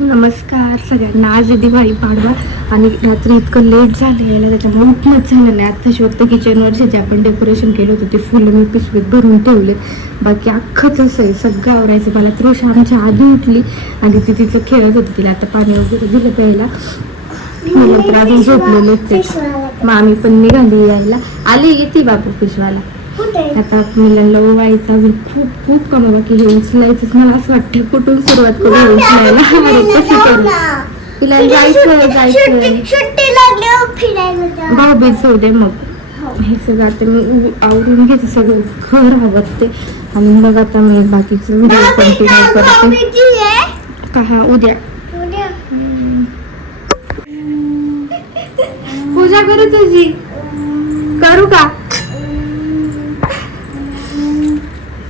नमस्कार सगळ्यांना. आज दिवाळी पाडवा आणि रात्री इतकं लेट झालं ना त्याच्यामुळे उठणंच झालं नाही. आत्ताशी फक्त किचनवर जे आपण डेकोरेशन केलं होतं ते फुलं मी पिशवीत भरून ठेवले. बाकी अख्खंच असं आहे. सगळं आवरायचं. मला त्रोष आमच्या आधी उठली आणि ती तिचं खेळत होती. तिला आता पाणी वगैरे दिलं प्यायला. मी नंतर अजून झोपलेलं मामी पण निघाली यायला. आली येते बापू पिशवाला. आता मुलांना ओवायचा अजून खूप खूप कमी बाकी हे उचलायचंच. मला असं वाटतं कुठून सुरुवात करू उचलायला. कशी करू. तिला जायचं. भाऊ दे मग. हे सगळं आता मी आवरून घेते सगळं. घर आवडते आणि मग आता मी बाकीचं व्हिडिओ कंटिन्यू करते. का? हा उद्या. उद्या. पूजा करू तुझी. करू का?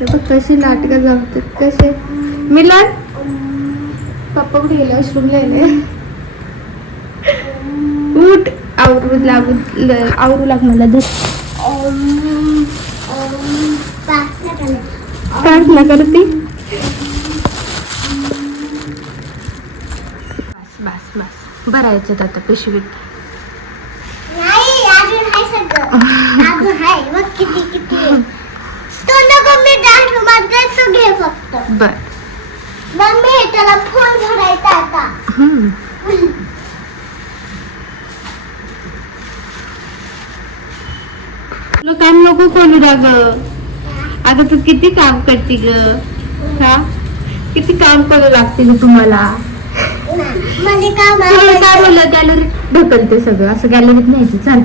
हे बघ कशी नाटकं जमतात. कसे? मिलन? पप्पा कुठे गेले? वॉशरूमला गेले उठ. आवरू लागू आवरू लाग मला धर. प्रार्थना करते बस बस बस. बरं याच्यात आता पिशवीत. नाही अजून आहे सगळं. अजून आहे. बघ किती किती आहे. तू नको मी डान्स घे फक्त. बर. मम्मी त्याला फुल भरायचा आता. हम्म. तुला काम नको करू ना ग. आता तू किती काम करते ग? हा? किती काम करावं लागते ग तुम्हाला? म्हणजे काम तुला काय. बोललं? गॅलरीत ढकलते सगळं. असं गॅलरीत न्यायचं. चाल.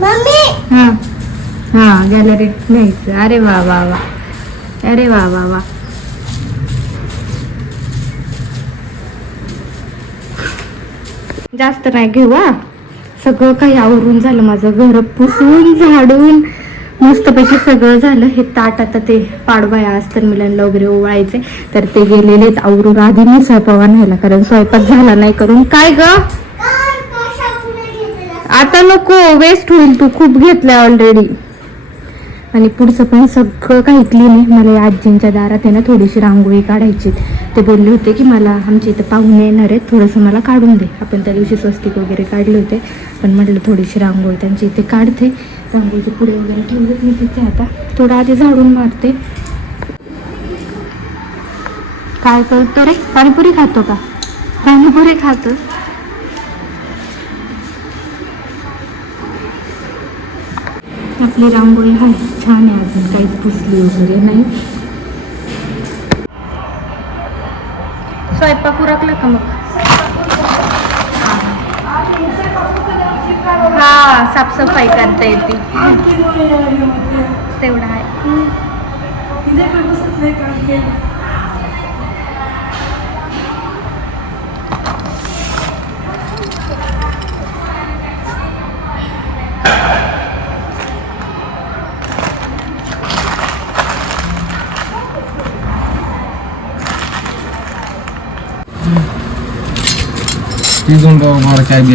मम्मी! हा. हा गॅलरीत न्यायचं अरे वा वा वा. अरे वा वा वा. जास्त नाही घेऊ हा. सगळं काही आवरून झालं माझं. घर पुसून झाडून मस्तपैकी सगळं झालं. हे ताट आता ते पाडवाया असतात मुलांना वगैरे ओवाळायचे. तर ते गेलेले आहेत आवरून. आधी मी स्वयंपाक न्यायला कारण स्वयंपाक झाला नाही करून. काय ग? आता नको वेस्ट होईल तू. खूप घेतलंय ऑलरेडी आणि पुढचं पण सगळं काही क्लीन आहे. मला या आजींच्या दारात आहे ना थोडीशी रांगोळी काढायची ते बोलले होते की मला आमच्या इथं पाहुणे येणार आहेत. थोडंसं मला काढून दे. आपण त्या दिवशी स्वस्तिक वगैरे काढले होते. पण म्हटलं थोडीशी रांगोळी त्यांच्या इथे काढते. रांगोळीचे पुढे वगैरे ठेवलेत मी तिथे आता. थोडं आधी झाडून मारते. काय करतो रे? पाणीपुरी खातो का? पाणीपुरी खातो आपली रांगोळी आहे. छान आहे अजून काहीच पुसली वगैरे नाही. स्वयंपाक उरकला का मग? हा साफसफाई करता येते. तेवढा आहे. तीन गाव मार काय बी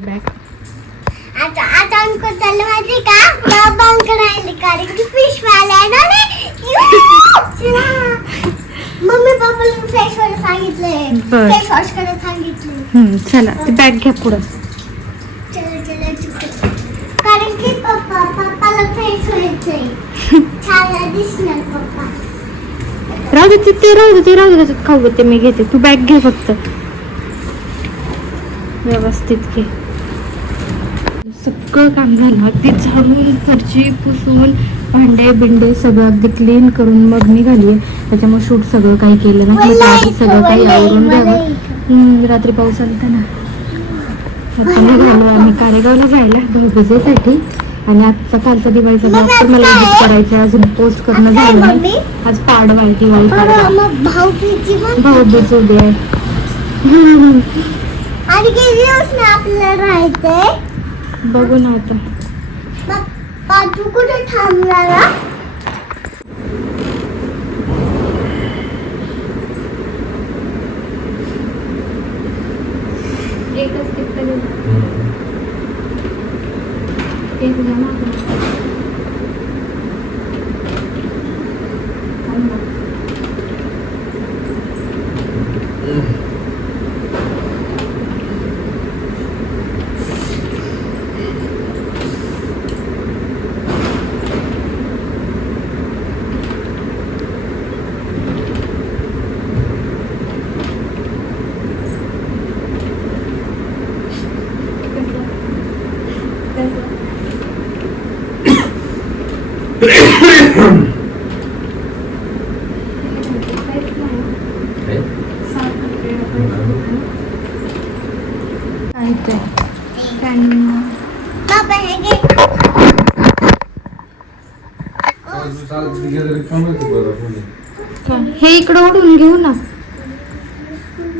बॅग आता आता अंक माहिती का? बाबा अंक राहिले कारण की फिश वाले आहे ना. मम्मी पप्पाला फेस वॉश सांगितले. बर. फेस वॉश करायला सांगितले. हम्म, चला ती बॅग घ्या पुढं. चलो चलो चुकलं. कारण की पप्पा पप्पाला फेस व्हायचंय छान दिसणार. राहू दे ते- राहू दे ते राहू दे त्याच्यात खाऊ दे ते मी घेते. तू बॅग घे फक्त. व्यवस्थित घे. सगळं काम झालं. अगदी झाडून फरची पुसून भांडे बिंडे सगळं अगदी क्लीन करून मग निघाली त्याच्यामुळे शूट सगळं काही केलं नाही. सगळं काही आवरून घ्यावं रात्री पाऊस आलता ना. निघालो आम्ही. कारेगावला जायला. भाऊबीजेसाठी. आणि आजचा कालचा दिवाळीचा ब्लॉग तर मला एडिट करायचा अजून पोस्ट करणं झालं? नाही. आज पाडवा आहे दिवाळी भाऊबीजी उद्या आहे. आणि किती दिवस ना आपल्याला राहायचंय? बघू ना आता. पाचू कुठे थांबणार हा? एकच टिपका देऊ. एक द्या ना. थांब ना. हे इकडं ओढून घेऊ ना.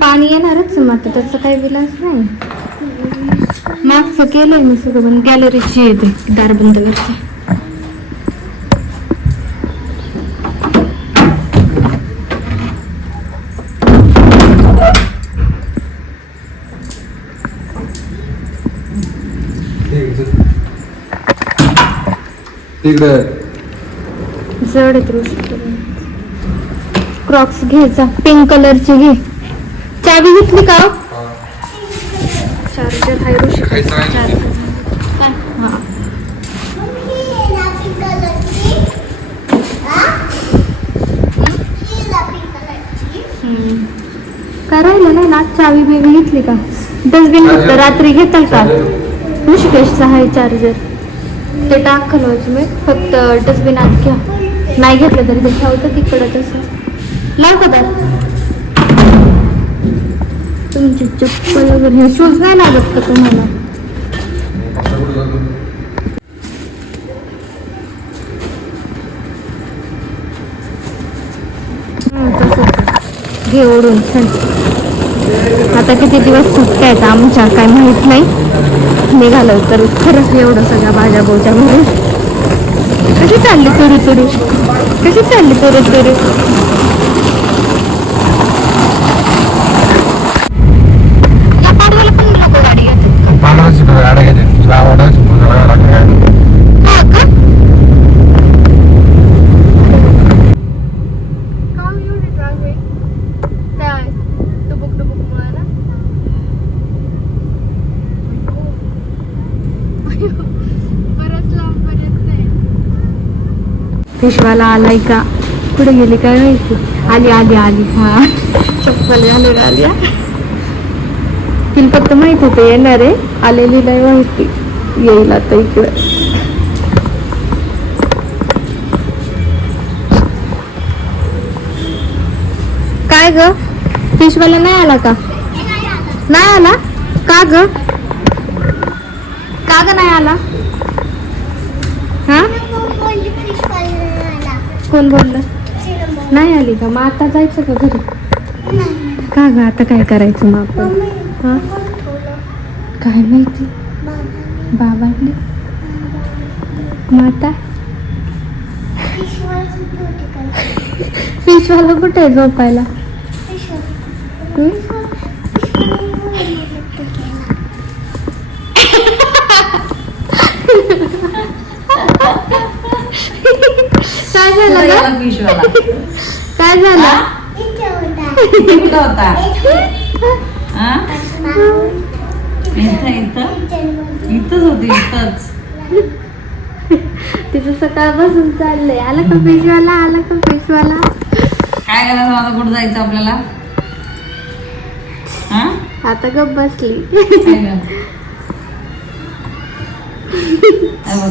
पाणी येणारच मग आता त्याचा काही विलास नाही. मागचं केलंय मी सगळं पण गॅलरीची येते दारबंदवरची तिकडे जड आहेत क्रॉक्स घ्यायचा पिंक कलरची घे. चावी घेतली का? Charger hi Rishi? काय? हा. काय राहिलं नाही ना? चावी बिवी घेतली का? डस्टबिन फक्त रात्री घेताल का? ऋषिकेशचा आहे चार्जर ते टाकलं मी. फक्त डस्टबिन आत घ्या. नाही घेतलं तरी ते ठेवतं तिकडं तसं लाव का तुमची चप्पल वगैरे. हे शूज नाही लागत का तुम्हाला? घे ओढून चल. आता किती दिवस सुटते आहेत आमच्या काय माहीत नाही. निघालं तर खरंच एवढं सगळ्या भाज्या बोच्या म्हणून कशी चालली तुरी तुरी कशी चालली तुरू तुरू या पाडव्याला पण नको गाडी घेते पांढराची गाड्या घ्यायच्या तुला आवडायची मला गाड्या हा का काम एवढी ट्रॅफिक काय टुबुक टुबुक मुळे ना बरंच लांबपर्यंत पिशवाला आलाय का कुठे गेली काय माहिती? आली आली आली. हा. चप्पल घालून आली तिला फक्त माहीत होतं येणार आहे. आलेली नाही माहिती. येईल आता इकडे काय ग? फिशवाला नाही आला का? नाही आला? का ग? का ग नाही आला? हा? कोण बोललं? नाही आली का? मग आता जायचं का घरी? का ग? आता काय करायचं मग आपण? हा? काय माहिती? बाबांनी? मग आता फिशवाला कुठे आहे झोपायला? काय झालं ग? काय झालं? कुठं होता. हा? इथं इथं? इथंच होती इथंच. तिचं सकाळपासून चाललंय. आला का पेशवाला आला का पेशवाला काय करायचं आता? कुठं जायचं आपल्याला? हा? आता गप बसली. काय गं? काय बघ.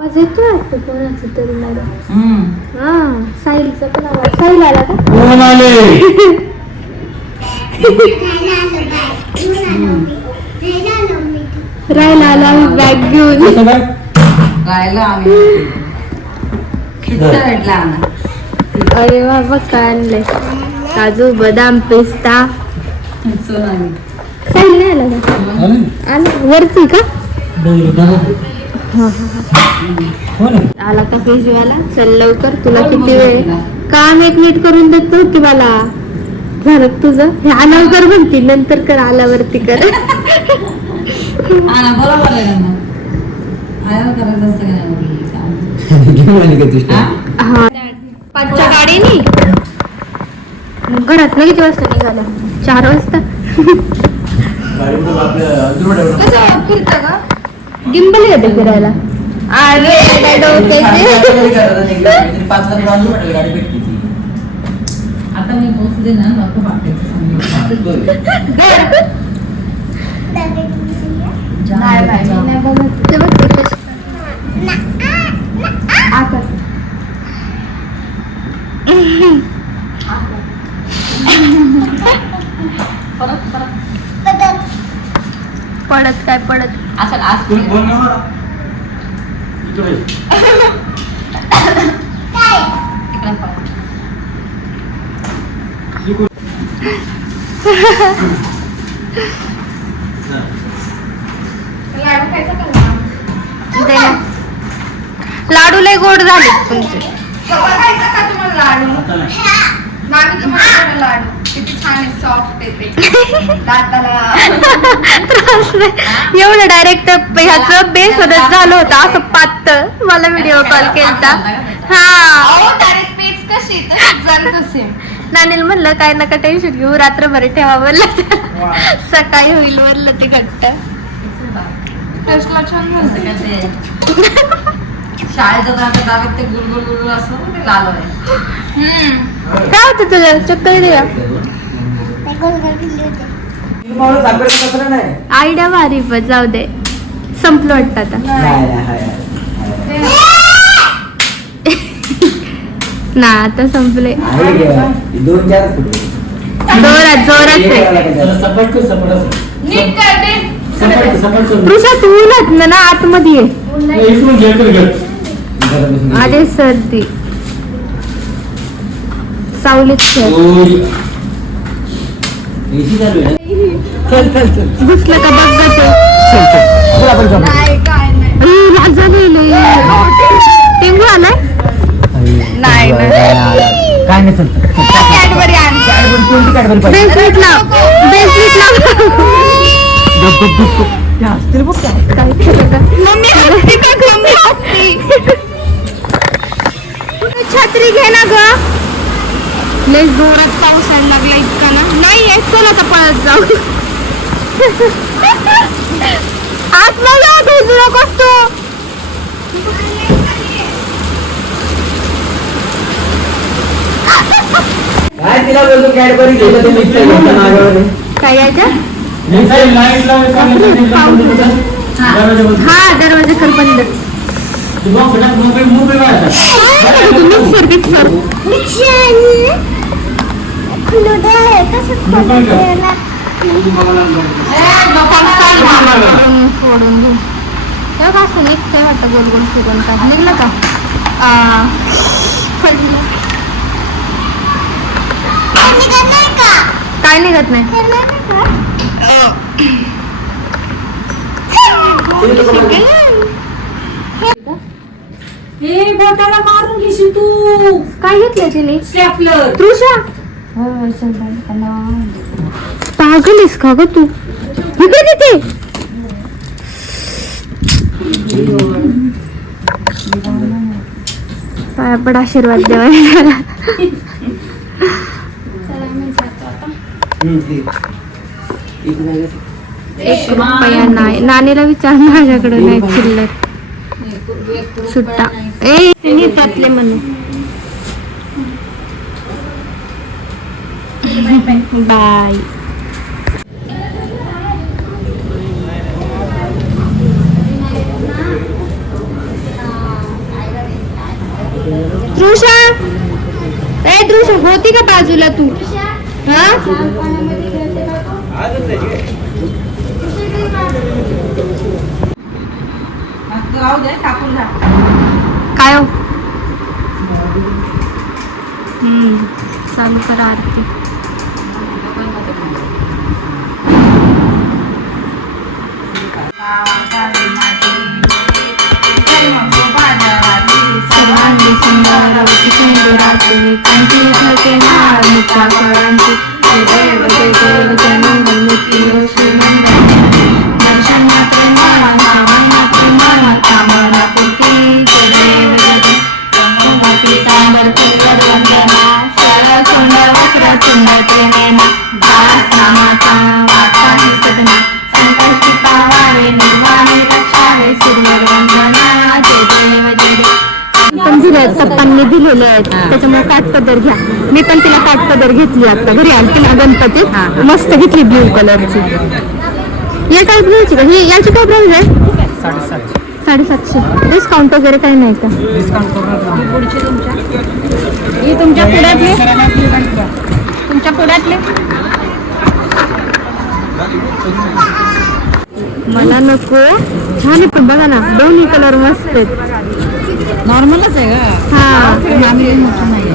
आवाज येतो वाटतं कोणाचं तरी हम्म. हा साहिलचा पण आवाज. साहिल आला का? कोण आले? राहिला आला आम्ही. बॅग घेऊन आम्ही आम्हाला अरे बाबा काय आणलंय काजू बदाम पिस्ता. सोनाली साहिल नाही आला का? आला. वरती का? आला का फेजवाला चल लवकर तुला किती वेळ? काम एक नीट करून देतो की मला. झालं तुझं? हे आल्यावर कर म्हणतील नंतर कर आल्यावरती कर. हा बरोबर आहे ना. आल्यावर करायचं असतं का नाही काम? हा? हा. पाचच्या गाडीनी? घरात ना किती वाजता. निघाला चार वाजता कसं फिरतं का? गिंबल येते फिरायला. अरे काय डोक्याचे आता मी पोहोचले ना नको नाही बघत. ते बघ ते कशी- आता. पडत काय पडत असं आज तू बोल ना मला. इकडे. इकडं पाहू. दे ना. लाडू एवढं डायरेक्ट ह्याचं बेस होत झालं होतं. असं पातळ मला व्हिडिओ कॉल केलता. हा नानील म्हणलं काय नका टेन्शन घेऊ रात्रभर ठेवा म्हणलं सकाळी होईल म्हणलं ते घट्ट. ते शाळेत जाताना ते गुलगुल गुलगुल असतं ना ते लाल आहे काय होतं तुझं? चक्कर येते का? आयडिया भारी पण जाऊ दे. संपलं वाटतं आता. ना आता संपले. दोन चार फुट जोरात जोरात आहे. सपाट कर सपाट सपाट सपाट सोड. तृषा तू ना ना आतमध्ये ये. इकडून घे, इकडे घे. अरे सर्दी. सावलीत घुसलं का बघ गं ते. माझं टिंगू आलाय? नाही, काय नाही चल चल. कॅडबरी आण कॅडबरी कोणती कॅडबरी पाहिजे? ब्रेसलेट लाव. ब्रेसलेट लाव. गप, गप, गप, गप. त्या हसतील बघ. काय मम्मी हसती का मम्मी हसती. छत्री घे ना ग. लय जोरात पाऊस यायला लागला इतका ना. नाही आहे चल आता पळत जाऊ. आत मला भेजू नकोस तू. काय तिला बोलतो कॅडबरी घेतलं ते मिक्सर घेतलं मागावर काय यायचं. हा दरवाजा कर बंद फोडून घेऊ तेव्हा का असं निघतंय वाटतं गोल गोल फिरून काय निघलं का. काय निघत नाही ए बोटाला मारून घेशील तू. काय घेतलं तिने? स्टॅपलर तृषा? पागलीस का ग तू? इकडे तिथे. पाया पड आशीर्वाद. एक नाही रुपया नानीला विचार माझ्याकडे नाही शिल्लक. सुट्टा. ए त्यातले म्हणून बाय. दृषा ए तृषा होती का बाजूला तू? हा? राहू दे टाकून जा काय हो हम्म, चालू करा आरती सर्वांगी सुंदरवती सुंदराचे कंठी झळके हार मुक्ता कळांची जय देव जय देव जय मंगल सरळ सुंदर प्रेमेना दास नामाचा वाचा सदना संकल्पी निर्वाणे रक्षावे सूर्यवर वंदना जय देव जय पण दिलं चप्पांनी दिलेले आहेत त्याच्यामुळे काठपदर घ्या मी पण तिला काठपदर घेतली आता घरी आली तिला गणपती मस्त घेतली ब्ल्यू कलरची या काय ब्लूची का ही याची काय ब्राऊज आहे साडेसातशे. डिस्काउंट वगैरे काही नाही का? ही तुमच्या. पुढ्यातली? तुमच्या पुढ्यातली? मला नको. छान आहे पण बघा ना दोन्ही कलर मस्त आहेत. नॉर्मलच आहे का हा. आम्ही मोठं नाही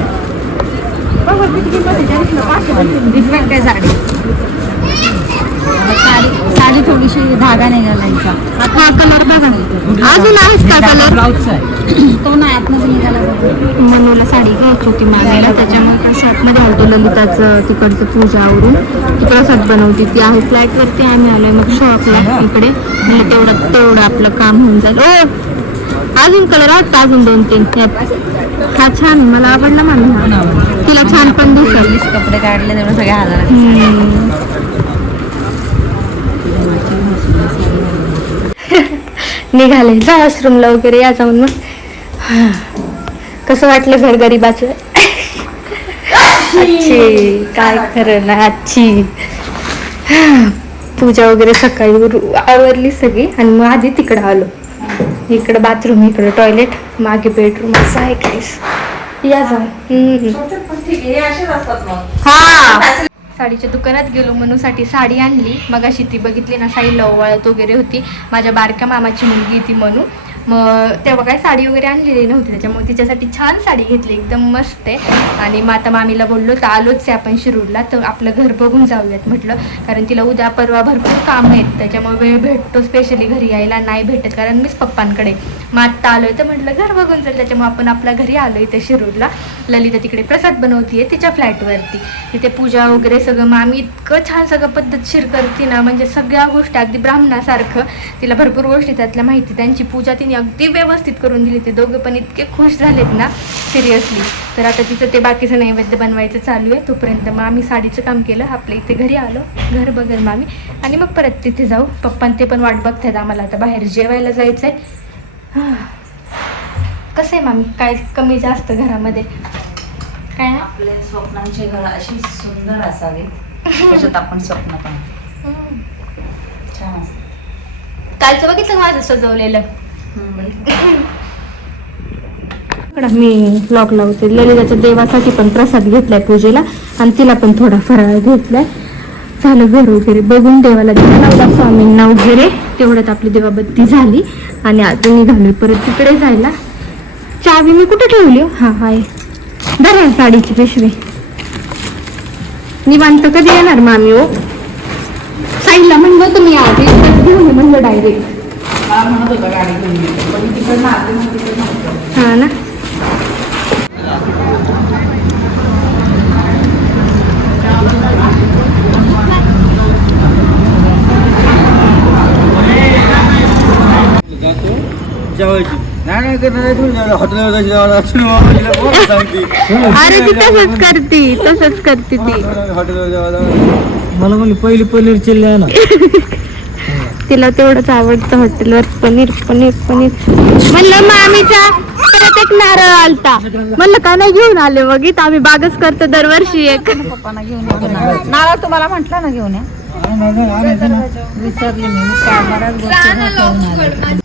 डिफरंट आहे साडी. साडी. थोडीशी धागा नाही घालायचा हा कलर बघा अजून आहेत का कलर तो नाही आतमध्ये निघाला बघा. मनूला साडी घ्यायची होती मागायला त्याच्यामुळे शॉपमध्ये आलतो ललिताचं तिकडचं पूजावरून ती प्रसाद बनवती. ती आहे फ्लॅटवरती आम्ही आलोय मग शॉपला इकडे. म्हणजे तेवढं तेवढं आपलं काम होऊन जाईल. ओ! अजून कलर वाटतं अजून दोन तीन. हा छान मला आवडला हा तिला छान पण दिसेल कपडे काढले तेवढे सगळे हजार हम्म. निघाले. जा वॉशरूमला वगैरे या जाऊन मग. कसं वाटलं घर गरीबाचं? अच्छी काय खरं ना अच्छी पूजा वगैरे सकाळी आवरली सगळी आणि मग आधी तिकडं आलो. इकडं बाथरूम इकडं टॉयलेट मागे बेडरूम असं आहे काहीच या जाऊन. हम्म. हा. साडीच्या दुकानात गेलो मनूसाठी साडी आणली. मग अशी ती बघितली ना साई लववाळत वगैरे होती. माझ्या बारक्या मामाची मुलगी ती मनू मग तेव्हा काय साडी वगैरे आणलेली नव्हती त्याच्यामुळे तिच्यासाठी छान साडी घेतली एकदम मस्त आहे. आणि मग आता मामीला बोललो तर आलोच आहे आपण शिरूरला तर आपलं घर बघून जाऊयात म्हटलं. कारण तिला उद्या परवा भरपूर काम आहेत त्याच्यामुळे वेळ भेटतो स्पेशली घरी यायला नाही भेटत कारण मीच पप्पांकडे मग आत्ता आलोय तर म्हटलं घर बघून जाईल त्याच्यामुळे आपण आपल्या घरी आलो इथे शिरूरला. ललिता तिकडे प्रसाद बनवतीये तिच्या फ्लॅटवरती. तिथे पूजा वगैरे सगळं मग आम्ही इतकं छान सगळं पद्धतशीर करते ना म्हणजे सगळ्या गोष्टी अगदी ब्राह्मणासारखं. तिला भरपूर गोष्टी त्यातल्या माहिती त्यांची पूजा तिने अगदी व्यवस्थित करून दिली. ते दोघं पण इतके खुश झालेत ना सिरियसली तर आता तिचं ते बाकीचं नैवेद्य बनवायचं चालू आहे. तोपर्यंत मग आम्ही साडीचं काम केलं. आपल्या इथे घरी आलो. घर बघेल मग आम्ही. आणि मग परत तिथे जाऊ. पप्पा ते पण वाट बघतायत आम्हाला. आता बाहेर जेवायला जायचंय. हा. कसं आहे मामी? काय कमी जास्त घरामध्ये? काय ना? आपले स्वप्नांचे घर अशी सुंदर असावे. त्याच्यात आपण स्वप्न पण छान कालचं बघितलं माझं सजवलेलं? मी ब्लॉग लावते. ललिताच्या देवासाठी पण प्रसाद घेतलाय पूजेला आणि तिला पण थोडा फराळ घेतलाय. झालं घर वगैरे. बघून देवाला नवदा स्वामींना वगैरे. तेवढ्यात आपली देवाबत्ती झाली. आणि आता निघाली परत तिकडे जायला. चावी मी कुठे ठेवली हो? हा हाय. बरं साडीची पिशवी. निवांत कधी येणार मामी हो? साईडला म्हणलं तुम्ही आज घेऊन म्हणलं डायरेक्ट मला म्हणत होता गाडी घेऊन ये. पण मी तिकडनं आले मग तिकडनं नव्हतं. हा ना जेवायची नाही नाही. हॉटेलवर जेवायला. सांगते? अरे ती तसंच करती तसंच करते ती हॉटेलवर जेवायला मला म्हणली पहिली पनीर चिल्ली आहे ना तिला तेवढंच आवडतं हॉटेलवर. पनीर पनीर पनीर. म्हणलं मामीचा परत एक नारळ आलता. म्हणलं का नाही घेऊन आले मग इथं आम्ही बागच करतो दरवर्षी एक. पप्पांना घेऊन नारळ तुम्हाला म्हटलं ना घेऊन या. विसरले मी. मी काय बऱ्याच गोष्टी घेऊन आले.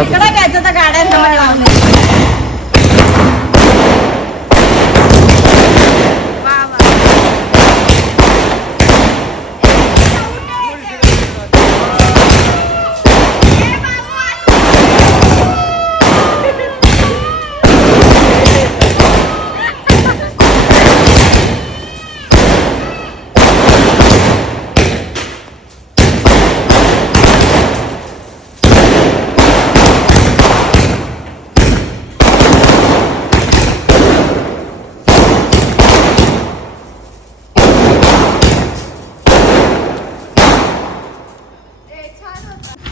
इकडे घ्यायचं तर गाड्यांजवळ लावले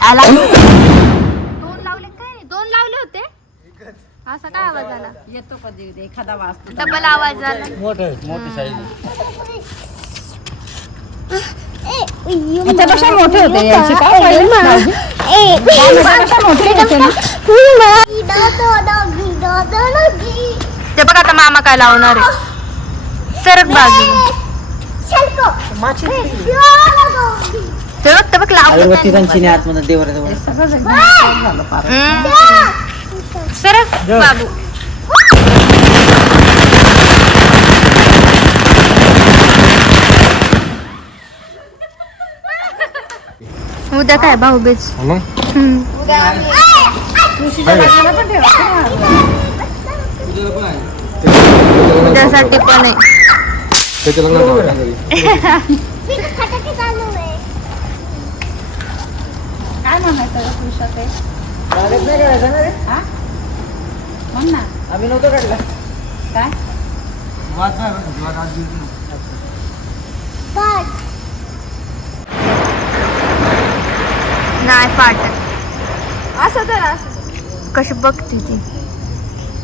आला. दोन लावले काय दोन लावले होते. असा काय आवाज आला? येतो कधी एखादा वाजतो. डबल आवाज आला. मोठं साईज ए याच्यापेक्षा मोठे होते याचे का पहिले? मोठे होते ना. ते बघ आता मामा काय लावणार आहे. सरक बाजू बघ ते बघ लाव अगरबत्ती संचिनी आतमध्ये देवराजवळ सरक बाबू. उद्या काय भाऊबीज हम्म. उद्यासाठी पण आहे. म्हणायचं ते म्हण ना. आम्ही नव्हतो काढला. काय? नाही पाठ. असं तर असं. कशी बघते ती?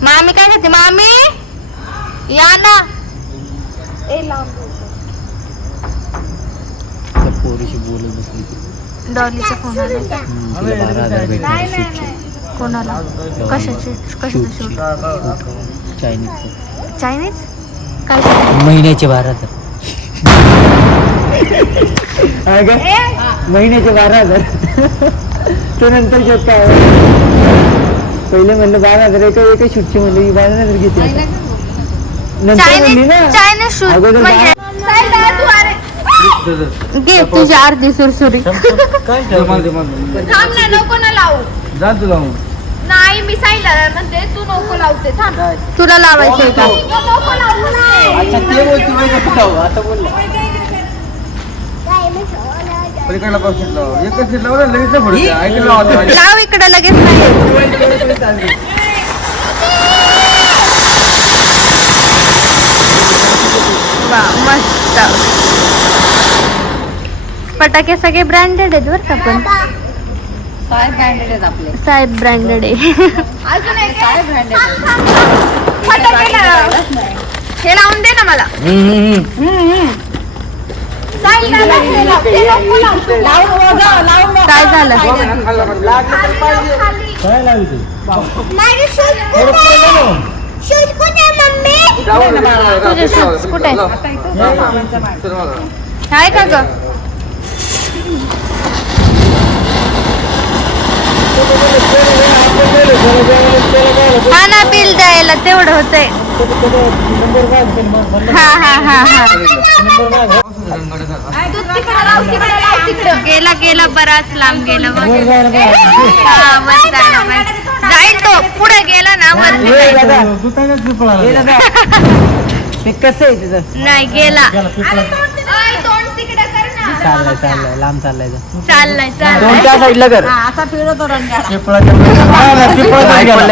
मामी काय करते मामी? या ना. पोरीशी बोलत बसली. डॉलीचा फोन आला बारा हजार शूटचे. कोणाला? कशाचे? कशाचं शूट. चायनीज काय? महिन्याचे बारा हजार. महिन्याचे बारा हजार. तो नंतर शोध काय पहिले म्हणलं बारा हजार एका एका शूटची म्हणलं ही बारा हजार घेते नंतर म्हणली चायनीज ना चायनीज शूट अगोदर म्हणजे घे तुझी अर्धी सुरसुरी. थांब ना नको ना लावू. जा तुला मग नाही मी सांगितलं म्हणते तू नको लावते थांब. तुला लावायचंय का? तू नको लावू अच्छा ते बोलतो माहिती का कुठं? आता बोलला पलीकडला पाऊस सीट लाव. एकच सीट लावलं लगेच नाही पडत ऐकलं लावा लाव इकडे लगेच नाही वा मस्त. फटाके सगळे ब्रँडेड आहेत बरं का पण. काय ब्रँडेड आहेत आपले. साहेब ब्रँडेड आहे. अजून एक काय ब्रँडेड फटाके लाव. हे लावून दे ना मला. सांग ना, लाव, हे लाव. ते नको लावू. काय झालं? तुझे शूज कुठे आहे का ग? हा ना बिल द्यायला तेवढं होतंय हा हा हा हा. गेला गेला बराच लांब गेला बघ हा वर जायला पाहिजे. जाईल तो पुढे गेला ना वरती जाईल. कसं आहे तिथं नाही गेला अय, तोंड तिकडं कर ना. चाललंय चाललंय लांब चाललंय चाललाय चाललाय. दोन त्या साईडला कर. हा असा फिरतो रंगाळा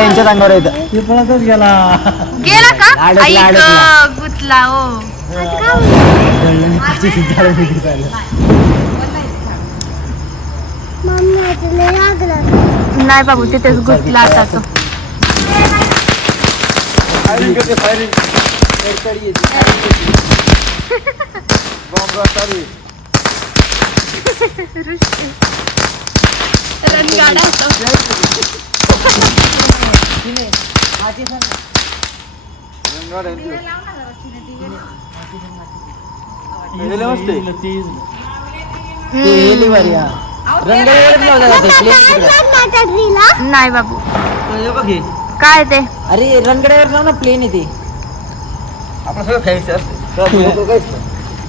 यांच्याच अंगावर येतं पिपळातच गेला. गेला. का? अडकला, आई अडकला. ग, गुतला हो नाही बाबू तिथेच गुतला आता तो. रणगाडा. नाही बाबू. काय ते? अरे रणगड्यावर जाऊ ना प्लेन येते आपण सगळं फॅन्सी असते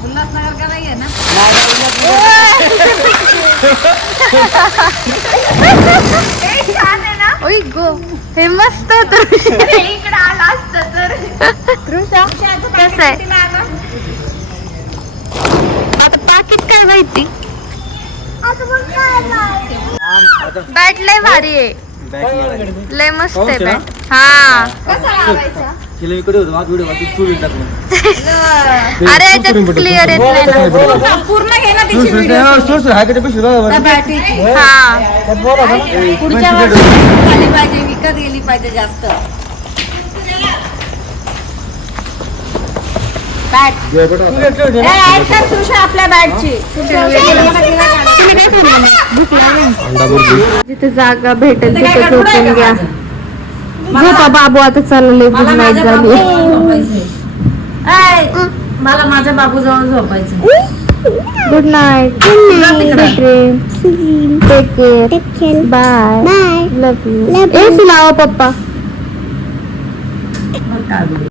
उल्हासनगर का नाही आहे ना ओय गो हे मस्त होतं इकडं आला असतं तर तृषा कसं आहे. आता पाकिट काय माहिती बॅट लय भारी. आहे लय मस्त आहे बॅट हा. कसा लावायचा? तिला इकडे होतं माझं व्हिडिओ चुरून टाकलं अरे याच्यात क्लिअर येत नाही ना. पूर्ण घे ना सुर सुर सुर सुर हायकडे पिशवी? बघा बरं. हा? पुढच्या वर्षी आली पाहिजे विकत गेली पाहिजे जास्त. आपल्या बॅटची जिथे जागा भेटेल तिथे झोपून घ्या. झोपा बाबू आता चालले गुड मला नाईट माझ्या झाली बाबूजवळ झोपायचंय. ऐ, मला माझ्या बाबूजवळ झोपायचं good night take care bye bye love you ए सुनावा पप्पा.